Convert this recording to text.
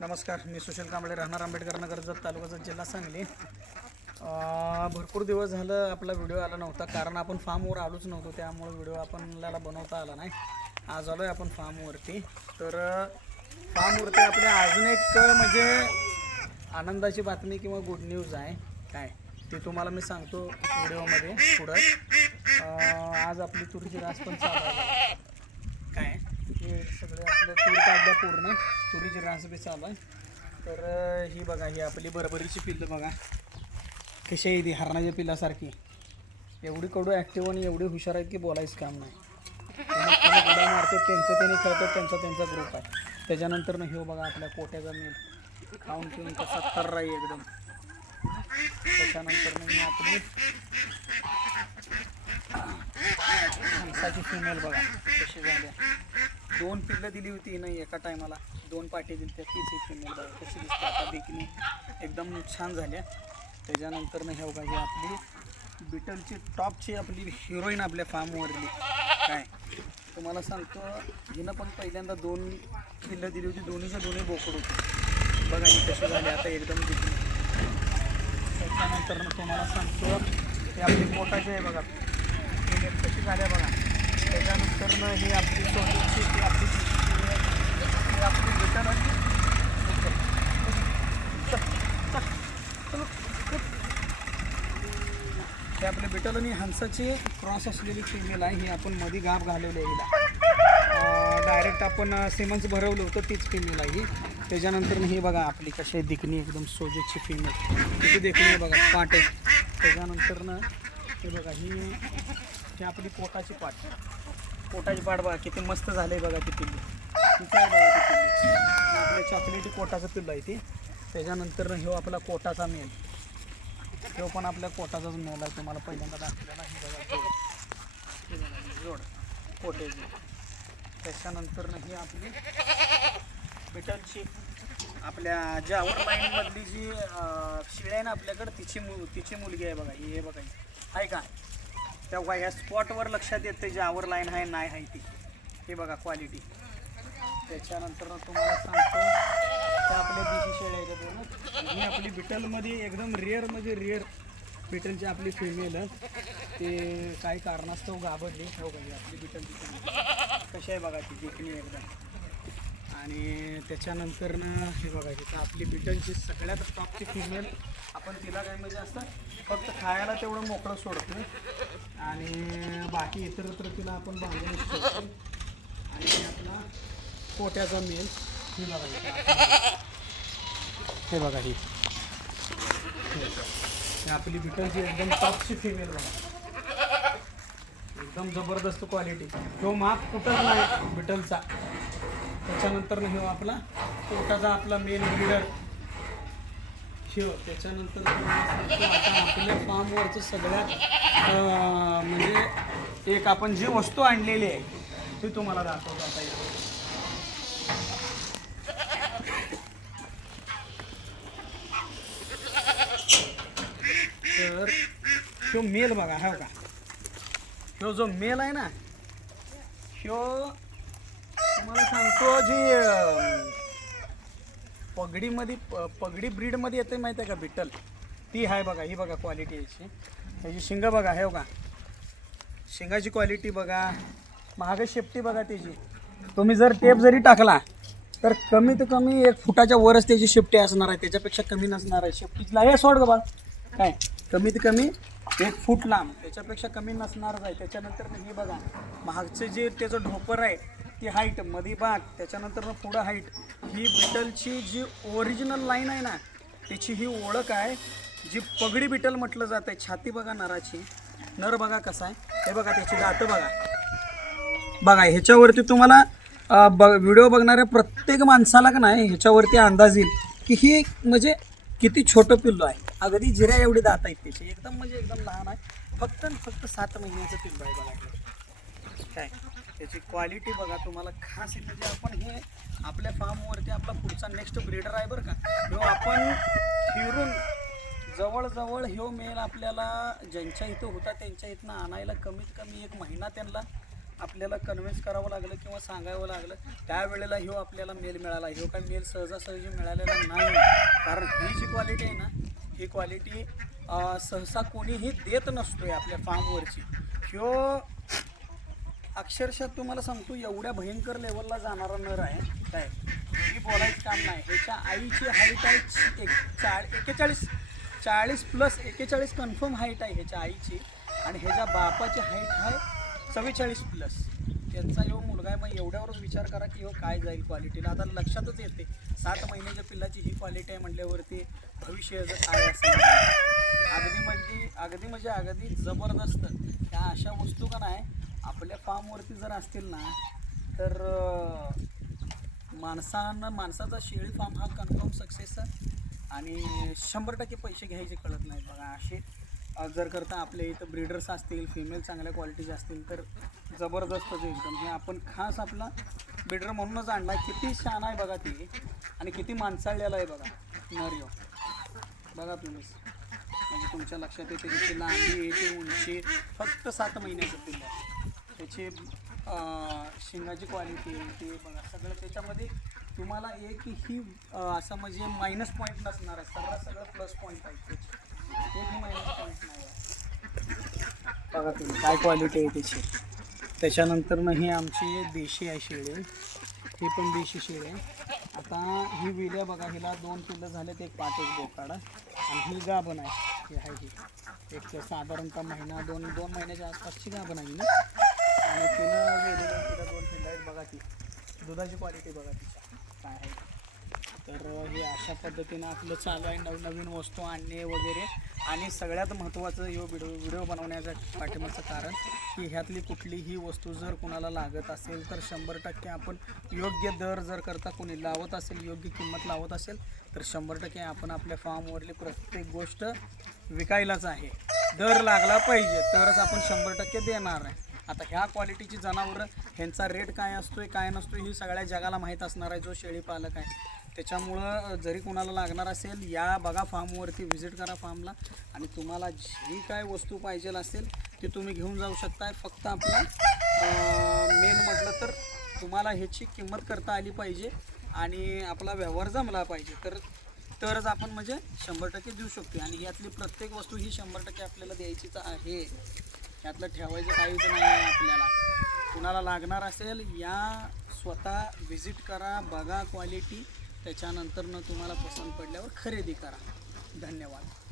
नमस्कार मी सुशील कांबळे राहणार आंबेडकर नगर जत तालुक्याचा जिल्हा सांगली. भरपूर दिवस झालं आपला व्हिडिओ आला नव्हता कारण आपण फार्मवर आलोच नव्हतो त्यामुळे व्हिडिओ आपल्याला बनवता आला नाही. आज आलो आहे आपण फार्मवरती तर फार्मवरती आपल्या अजून एक म्हणजे आनंदाची बातमी किंवा गुड न्यूज आहे. काय? ते तुम्हाला मी सांगतो व्हिडिओमध्ये पुढं. आज आपली तुरीची रास पण चालू आहे. काय? हे सगळे आपले तूर सध्या पूर्ण. तुरीची रास बी चालू आहे. तर ही बघा ही आपली बरबरीची पिल्लं बघा. कशी आहे ती? हरणाच्या पिल्लासारखी एवढी कडू ॲक्टिव्ह आणि एवढी हुशार आहेत की बोलायचं काम नाही. त्यामुळे मारते त्यांचं त्यांनी खेळतात त्यांचा त्यांचा ग्रुप आहे. त्याच्यानंतर हे बघा आपल्या कोट्याचा मेल खाऊन पिऊन कसा थर्रा आहे एकदम. त्याच्यानंतर मी आपली हंसाची फिमेल बघा कशी झाल्या दोन पिल्लं दिली होती नाही एका टायमाला. दोन पाठी दिली त्या तीच एक फिमेल बाई कशी दिसते आता देखील. एकदम छान झाल्या. त्याच्यानंतर ह्या बघा ही आपली बिटलची टॉपची आपली हिरोईन आपल्या फार्मवरली. काय? तुम्हाला सांगतो हिनं पण पहिल्यांदा दोन पिल्लं दिली होती. दोन्हीच्या दोन्ही बोकड होते. बघा ही कशी झाली. आता एकदम दिसली. त्याच्यानंतर तुम्हाला सांगतो हे आपली पोटाची आहे बघा. कशी झाल्या बघा. त्याच्यानंतर ही आपली स्वतःची ती आपली ही आपली बिटल हे आपले बेटल आणि हंसाची क्रॉस असलेली फिमेल आहे. ही आपण मध्ये गाभ घालवली हिला. डायरेक्ट आपण सिमन्स भरवलं होतं तीच फिमेल आहे ही. त्याच्यानंतर ही बघा आपली कशी दिखणी एकदम सोजेची फिमेल किती देखणी आहे बघा पाट आहे. त्याच्यानंतर ना हे बघा ही ही आपली पोटाची पाट. पोटाची पाठ बघा किती मस्त झाले बघा ती पिल्ली. किती आहे बघा ती पिल्ली. आपल्या चॉकलेटी कोटाचं पिल्लं आहे ती. त्याच्यानंतर ह्यो आपला कोटाचा मेल. तो पण आपल्या कोटाचाच मेल आहे तुम्हाला पहिल्यांदा दाखवलेला हे बघा जोड. जोड. कोटेची त्याच्यानंतर ही आपली बिटलची आपल्या जावर लाईनमधली जी शिळ्या आहे ना आपल्याकडं तिची मु तिची मुलगी आहे बघा ही हे बघा. आहे का? तेव्हा ह्या स्पॉटवर लक्षात येते आवर लाईन आहे नाही आहे ती. हे बघा क्वालिटी त्याच्यानंतर तुम्हाला सांगतो त्या आपल्या देशी शेळ्या आहेत पूर्ण ही आपली बिटलमध्ये एकदम रेअर म्हणजे रेअर बिटलची आपली फिमेल ते काही कारणास्तव घाबरली. हो का आपली बिटलची कशी आहे बघा ती देखणी एकदम. आणि त्याच्यानंतर ना हे बघा इथं आपली बिटलची सगळ्यात टॉपची फिमेल आपण तिला काय म्हणजे असतं फक्त खायला तेवढं मोकळं सोडतो आणि बाकी इतरत्र तिला आपण बांधून आणि आपला पोट्याचा मेल ही बघा हे बघा ही. आपली बिटलची एकदम टॉपची फिमेल बघा. एकदम जबरदस्त क्वालिटी तो माप कुठंच नाही बिटलचा त्याच्यानंतर ह्यो हो आपला. पोटाचा आपला मेन ब्रीडर ह्यो त्याच्यानंतर आपल्या फार्मवरचं सगळ्यात म्हणजे एक आपण जी वस्तू आणलेली आहे ती तुम्हाला दाखवतो आता येईल तर तो मेल बघा हा का ह्यो जो मेल आहे ना ह्यो तुम्हाला सांगतो जी अं, पगडीमध्ये प- पगडी ब्रीडमध्ये येते माहिती आहे का बिट्टल ती आहे बघा ही बघा क्वालिटी याची. त्याची शिंग बघा हे बघा. शिंगाची क्वालिटी बघा. महाग शेपटी बघा त्याची. तुम्ही जर टेप जरी टाकला तर कमीत कमी एक फुटाच्या वरच त्याची शेपटी असणार आहे. त्याच्यापेक्षा कमी नसणार आहे. शेपटीला हे सोड ग बा काय? कमीत कमी एक फूट लांब. त्याच्यापेक्षा कमी नसणारच आहे. त्याच्यानंतर हे बघा. मागचं जे त्याचं ढोपर आहे ती हाईट मधी भाग त्याच्यानंतर पुढं हाईट ही बिटलची जी ओरिजिनल लाईन आहे ना त्याची ही ओळख आहे. जी पगडी बिटल म्हटलं जात आहे छाती बघा नराची. नर बघा कसा आहे. हे बघा त्याची दातं बघा. बघा ह्याच्यावरती तुम्हाला ब व्हिडिओ बघणाऱ्या प्रत्येक माणसाला का नाही ह्याच्यावरती अंदाज येईल की ही म्हणजे किती छोटं पिल्लू आहे. अगदी जिऱ्या एवढी दात आहेत त्याची एकदम म्हणजे एकदम लहान आहे. फक्त आणि फक्त सात महिन्याचं पिल्लू आहे बघा. काय? त्याची क्वालिटी बघा तुम्हाला खास येते जे म्हणजे आपण हे आपल्या फार्मवरती आपला पुढचा नेक्स्ट ब्रीडर आहे बरं का. ह्यो आपण फिरून जवळजवळ ह्यो मेल आपल्याला ज्यांच्या इथं होता त्यांच्या इथनं आणायला कमीत कमी एक महिना त्यांना आपल्याला कन्व्हिन्स करावं लागलं किंवा सांगावं लागलं. त्यावेळेला ह्यो आपल्याला मेल मिळाला. ह्यो काय मेल सहजासहजी मिळालेला नाही. कारण ही जी क्वालिटी आहे ना ही क्वालिटी सहसा कोणीही देत नसतोय आपल्या फार्मवरची ह्यो अक्षरशः तुम्हाला सांगतो एवढ्या भयंकर लेवलला जाणारा नर आहे. काय? ही बोलायचं काम नाही. ह्याच्या आईची हाईट आहे एक चाळ एकेचाळीस चाळीस प्लस एकेचाळीस कन्फर्म हाईट आहे ह्याच्या आईची. आणि ह्याच्या बापाची हाईट आहे चव्वेचाळीस प्लस त्यांचा ह्यो मुलगा आहे मग एवढ्यावरच विचार करा की हो काय जाईल क्वालिटीला आता लक्षातच येते. सात महिन्याच्या पिल्लाची ही क्वालिटी आहे म्हटल्यावरती भविष्य काय असेल? अगदी म्हणजे अगदी म्हणजे अगदी जबरदस्त. त्या अशा वस्तू का नाही? आपल्या फार्मवरती जर असतील ना तर माणसानं माणसाचा शेळी फार्म हा कन्फर्म सक्सेस आणि शंभर टक्के पैसे घ्यायचे कळत नाहीत बघा. असे जर करता आपल्या इथं ब्रीडर्स असतील फिमेल चांगल्या क्वालिटीचे असतील तर जबरदस्तच एकदम हे आपण खास आपला ब्रीडर म्हणूनच आणला किती छान आहे बघा ती. आणि किती माणसाळलेला आहे बघा. नरिओ बघा तुम्हीच म्हणजे तुमच्या लक्षात येते त्याची लांबी येते उंची फक्त सात महिन्याचं पिल्ला. त्याची शिंगाची क्वालिटी ते बघा सगळं त्याच्यामध्ये तुम्हाला एकही ही असं म्हणजे मायनस पॉईंट नसणार आहे. सगळं सगळं प्लस पॉईंट आहे त्याची एकही मायनस पॉईंट नाही आहे. बघा तुम्ही काय क्वालिटी आहे त्याची. त्याच्यानंतर मग ही आमची देशी आहे शेळी. ही पण देशी शेळी. आहे आता ही विड्या बघा हिला दोन पिल्लं ते एक पाच एक बोकाडा. आणि ही गाभण आहे. ही आहे ही. एक साधारणतः महिना दोन दोन महिन्याच्या आसपासची गाभण आहे ना. तिनं वेलेल्या तिला दोन पिल्लं आहेत बघा ती. दुधाची क्वालिटी बघा तिच्या काय आहे तर हे अशा पद्धतीनं आपलं चालू आहे नवनवीन वस्तू आणणे वगैरे. आणि सगळ्यात महत्त्वाचं हे व्हिडिओ व्हिडिओ बनवण्याचं पाठिंबाचं कारण की ह्यातली कुठलीही वस्तू जर कुणाला लागत असेल तर शंभर टक्के आपण योग्य दर जर करता कोणी लावत असेल योग्य किंमत लावत असेल तर शंभर टक्के आपण आपल्या फार्मवरली प्रत्येक गोष्ट विकायलाच आहे. दर लागला पाहिजे तरच आपण शंभर टक्के देणार आहे. आता ह्या क्वालिटीची जनावरं ह्यांचा रेट काय असतोय काय नसतोय ही सगळ्या जगाला माहीत असणार आहे जो शेळी पालक आहे. त्याच्यामुळं जरी कोणाला लागणार असेल या बघा फार्मवरती व्हिजिट करा फार्मला. आणि तुम्हाला जी काय वस्तू पाहिजे असेल ती तुम्ही घेऊन जाऊ शकताय. फक्त आपला मेन म्हटलं तर तुम्हाला ह्याची किंमत करता आली पाहिजे आणि आपला व्यवहार जमला पाहिजे. तर तरच आपण म्हणजे शंभर टक्के देऊ शकतो आणि यातली प्रत्येक वस्तू ही शंभर टक्के आपल्याला द्यायचीच आहे. यातलं ठेवायचं काहीच नाही आहे आपल्याला. कुणाला लागणार असेल या स्वतः व्हिजिट करा बघा क्वालिटी त्याच्यानंतरनं तुम्हाला पसंत पडल्यावर खरेदी करा. धन्यवाद.